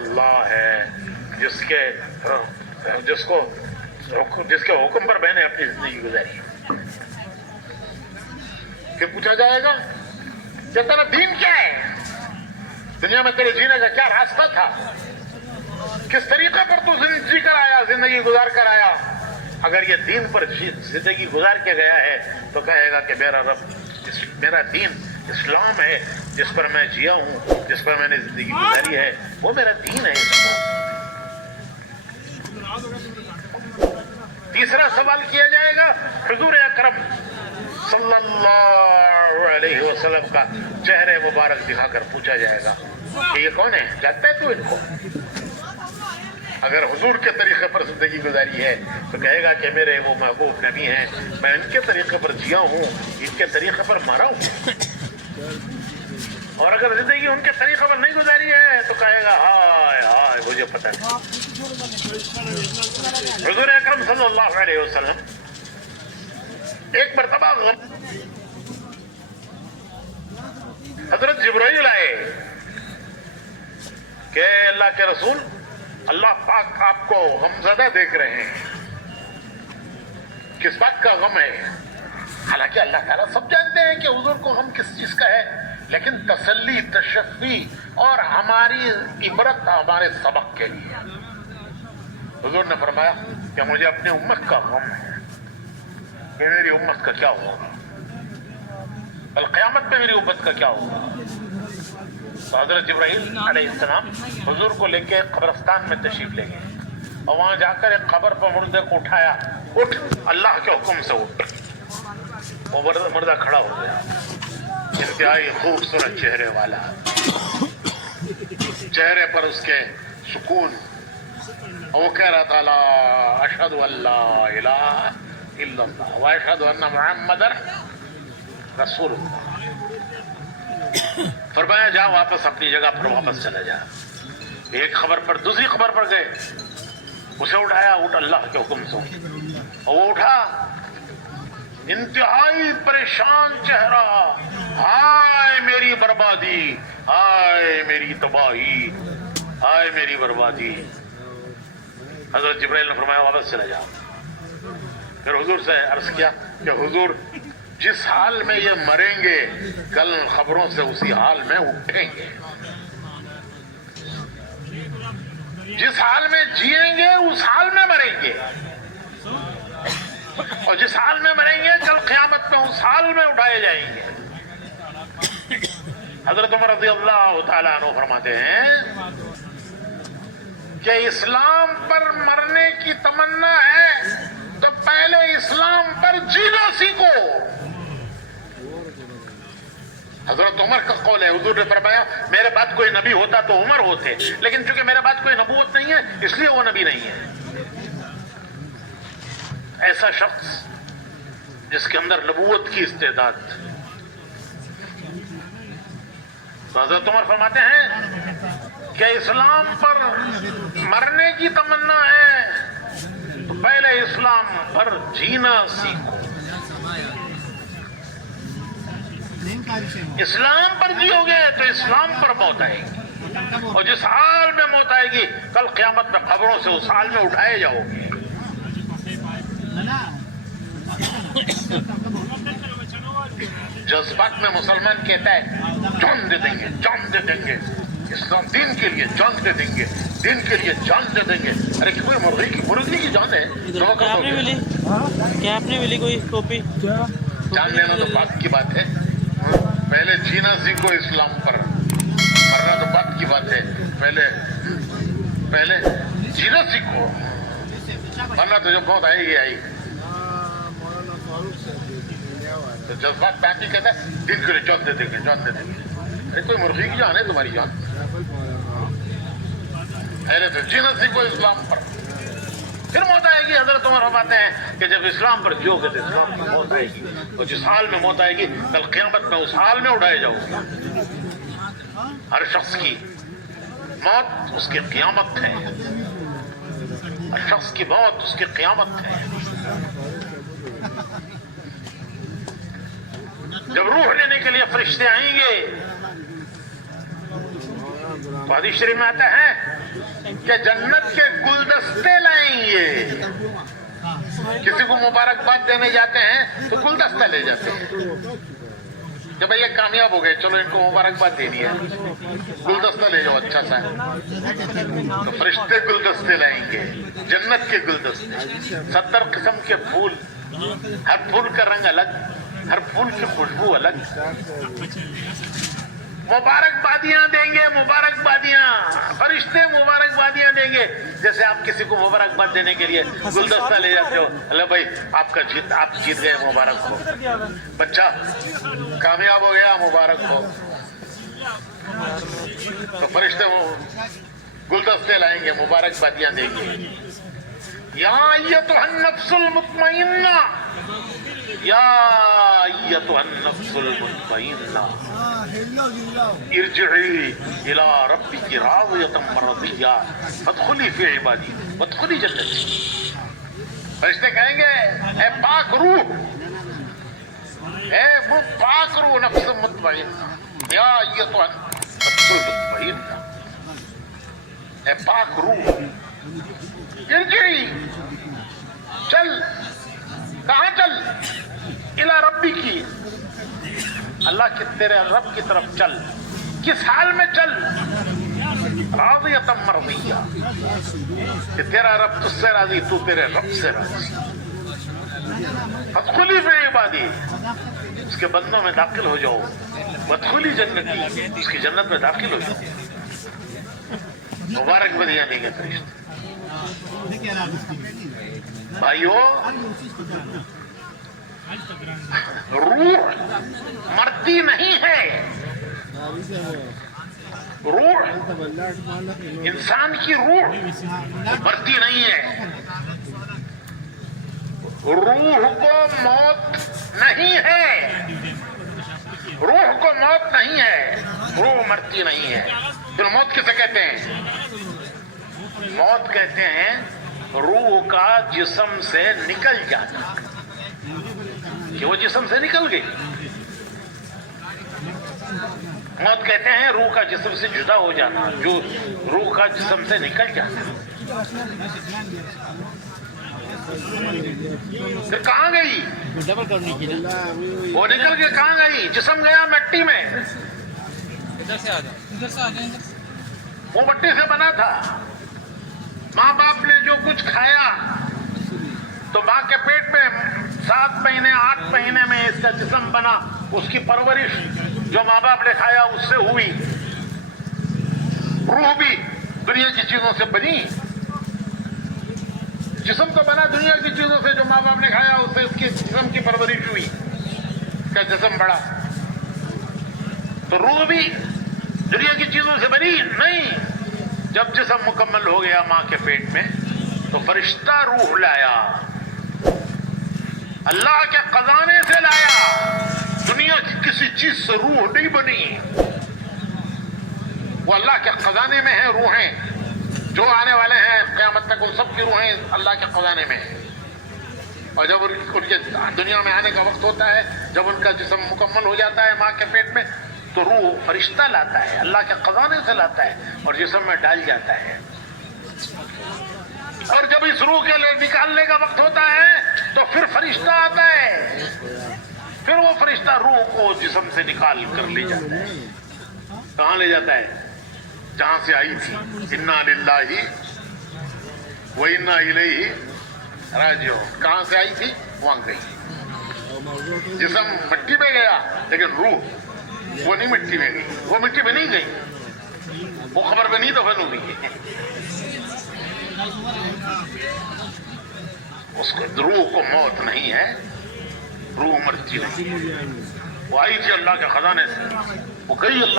اللہ ہے جس کے حکم پر میں نے اپنی زندگی گزاری. پھر پوچھا جائے گا کہ تیرا دین کیا ہے, دنیا میں تیرے جینے کا کیا راستہ تھا, کس طریقے پر تو زندگی کر آیا, زندگی گزار کر آیا. اگر یہ دین پر زندگی گزار کے گیا ہے تو کہے گا کہ میرا دین اسلام ہے, جس پر میں جیا ہوں, جس پر میں نے زندگی گزاری ہے, وہ میرا دین ہے اسلام. تیسرا سوال کیا جائے گا حضور اکرم صلی اللہ علیہ وسلم کا چہرے مبارک دکھا کر پوچھا جائے گا کہ یہ کون ہے, جانتا ہے تو ان کو؟ اگر حضور کے طریقے پر زندگی گزاری ہے تو کہے گا کہ میرے وہ محبوب نبی ہیں, میں ان کے طریقے پر جیا ہوں, ان کے طریقے پر مرا ہوں. اور اگر زندگی ان کے طریقے پر نہیں گزاری ہے تو کہے گا ہائے ہائے مجھے پتہ نہیں. حضور اکرم صلی اللہ علیہ وسلم ایک مرتبہ حضرت جبرائیل آئے کہ اللہ کے رسول, اللہ پاک آپ کو غمزدہ دیکھ رہے ہیں, کس بات کا غم ہے؟ حالانکہ اللہ تعالیٰ سب جانتے ہیں کہ حضور کو غم کس چیز کا ہے, لیکن تسلی, تشفی اور ہماری عبرت, ہمارے سبق کے لیے حضور نے فرمایا کہ مجھے اپنی امت کا غم ہے کہ میری امت کا کیا ہوگا, کل قیامت میں میری امت کا کیا ہوگا. تو حضرت جبرائیل علیہ السلام حضور کو لے کے قبرستان میں تشریف لے گئے اور وہاں جا کر ایک قبر پر مردے کو اٹھایا. اٹھ, اللہ کے حکم سے اٹھ. وہ مردہ کھڑا ہو گیا, انتہائی خوبصورت چہرے والا, چہرے پر اس کے سکون. وہ کہہ رہا تھا لا اشہد ان لا الہ الا اللہ و اشہد ان محمد رسول اللہ. فرمایا جا واپس اپنی جگہ پر واپس چلا جا. ایک خبر پر دوسری خبر پر گئے, اسے اٹھایا, اٹھ اللہ کے حکم سے. اور وہ اٹھا, انتہائی پریشان چہرہ, ہائے میری بربادی, ہائے میری تباہی, ہائے میری بربادی. حضرت جبرائیل نے فرمایا واپس چلا جا. پھر حضور سے عرض کیا کہ حضور جس حال میں یہ مریں گے کل خبروں سے اسی حال میں اٹھیں گے, جس حال میں جیئیں گے اس حال میں مریں گے, اور جس حال میں مریں گے کل قیامت میں اس حال میں اٹھائے جائیں گے. حضرت عمر رضی اللہ تعالیٰ عنہ فرماتے ہیں کہ اسلام پر مرنے کی تمنا ہے تو پہلے اسلام پر جینا سیکھو. حضرت عمر کا قول ہے, حضور نے فرمایا میرے بعد کوئی نبی ہوتا تو عمر ہوتے, لیکن چونکہ میرے بعد کوئی نبوت نہیں ہے اس لیے وہ نبی نہیں ہے. ایسا شخص جس کے اندر نبوت کی استعداد. تو حضرت عمر فرماتے ہیں کہ اسلام پر مرنے کی تمنا ہے تو پہلے اسلام پر جینا سیکھو. اسلام پر جیو گے تو اسلام پر موت آئے گی, اور جس حال میں موت آئے گی کل قیامت میں خبروں سے اس حال میں اٹھائے جاؤ گے. جذبات میں مسلمان کہتا ہے جان دے دیں گے, جان دے دیں گے, اسلام دین کے لیے جان دے دیں گے, دین کے لیے جان دے دیں گے. ارے کوئی مرغی کی جان ہے کیا آپ نے ملی کوئی ٹوپی؟ جان لینا تو بات کی بات ہے, پہلے جینا سیکھو اسلام پر, مرنا تو بات کی بات ہے. پہلے جینا سیکھو, ورنہ تو جو بہت آئے گی آئے گی. تو جذبات باقی کہتا ہے دین کے لیے جان دے دیں گے, جان دے دیں گے. ارے کوئی مرغی کی جان ہے تمہاری جان؟ پہلے تو جینا سیکھو اسلام پر, پھر موت آئے گی. حضرت عمر فرماتے ہیں کہ جب اسلام پر جیو گے تو اسلام پر موت آئے گی, اور جس حال میں موت آئے گی کل قیامت میں اس حال میں اٹھائے جاؤ گے. ہر شخص کی موت اس کی قیامت ہے, ہر شخص کی موت اس کی قیامت ہے. جب روح لینے کے لیے فرشتے آئیں گے تو حدیث شریف میں آتا ہے کہ جنت کے گلدستے لائیں گے. کسی کو مبارکباد دینے جاتے ہیں تو گلدستہ لے جاتے ہیں کہ بھئی یہ کامیاب ہو گئے, چلو ان کو مبارکباد دینی ہے, گلدستہ لے جاؤ اچھا سا. تو فرشتے گلدستے لائیں گے, جنت کے گلدستے, 70 قسم کے پھول, ہر پھول کا رنگ الگ, ہر پھول کی خوشبو الگ. مبارکبادیاں دیں گے, مبارکبادیاں, فرشتے مبارکبادیاں دیں گے. جیسے آپ کسی کو مبارکباد دینے کے لیے گلدستہ لے جاتے ہو, اللہ بھائی آپ جیت گئے, مبارک ہو, بچہ کامیاب ہو گیا, مبارک ہو. تو فرشتے گلدستے لائیں گے, مبارکبادیاں دیں گے. یا ایتھا النفس المطمئنہ, یا ایتھا النفس المطمئنہ ارجعی الی ربک راضیۃ مرضیہ فادخلی فی عبادی وادخلی جنتی. فرشتے کہیں گے اے پاک روح, اے وہ پاک روح نفس مطمئنہ, یا ایتھا النفس المطمئنہ, اے پاک روح ارجعی, چل, کہاں چل, الی ربی کی, اللہ کی تیرے رب کی طرف چل. کس حال میں چل, راضیۃ مرضیہ, کہ تیرا رب تجھ سے راضی, تو تیرے رب سے راضی. فادخلی فی عبادی, اس کے بندوں میں داخل ہو جاؤ. وادخلی جنتی, اس کی جنت میں داخل ہو جاؤ. مبارکبادیاں دیں گے فرشتے. بھائیو, روح مرتی نہیں ہے. روح, انسان کی روح مرتی نہیں ہے. روح کو موت نہیں ہے, روح کو موت نہیں ہے, روح مرتی نہیں ہے. پھر موت کسے کہتے ہیں؟ موت کہتے ہیں روح کا جسم سے نکل جانا, کہ وہ جسم سے نکل گئی. موت کہتے ہیں روح کا جسم سے جدا ہو جانا, جو روح کا جسم سے نکل جانا. پھر کہاں گئی وہ, نکل کے کہاں گئی؟ جسم گیا مٹی میں. وہ مٹی سے بنا تھا. ماں باپ نے جو کچھ کھایا تو ماں کے پیٹ میں 7 مہینے 8 مہینے میں اس کا جسم بنا. اس کی پرورش جو ماں باپ نے کھایا اس سے ہوئی. روح بھی دنیا کی چیزوں سے بنی, جسم تو بنا دنیا کی چیزوں سے, جو ماں باپ نے کھایا اس سے اس کی جسم کی پرورش ہوئی, اس کا جسم بڑا. تو روح بھی دنیا کی چیزوں سے بنی نہیں. جب جسم مکمل ہو گیا ماں کے پیٹ میں تو فرشتہ روح لایا, اللہ کے خزانے سے لایا. دنیا کی کسی چیز سے روح نہیں بنی, وہ اللہ کے خزانے میں ہیں روحیں. جو آنے والے ہیں قیامت تک ان سب کی روحیں اللہ کے خزانے میں ہیں. اور جب ان کے دنیا میں آنے کا وقت ہوتا ہے, جب ان کا جسم مکمل ہو جاتا ہے ماں کے پیٹ میں, تو روح فرشتہ لاتا ہے, اللہ کے خزانے سے لاتا ہے اور جسم میں ڈال جاتا ہے. اور جب اس روح کے لیے نکالنے کا وقت ہوتا ہے تو پھر فرشتہ آتا ہے. پھر وہ فرشتہ روح کو جسم سے نکال کر لے جاتا ہے. کہاں لے جاتا ہے؟ جہاں سے آئی تھی. انا للہ و انا الیہ راجعون. کہاں سے آئی تھی وہاں گئی. جسم مٹی میں گیا لیکن روح وہ نہیں مٹی میں گئی, وہ مٹی میں نہیں گئی, وہ خبر میں نہیں دفن ہوئی. اس کو روح کو موت نہیں ہے, روح مرتی نہیں. وہ آئی تھی اللہ کے خزانے سے, وہ گئی اللہ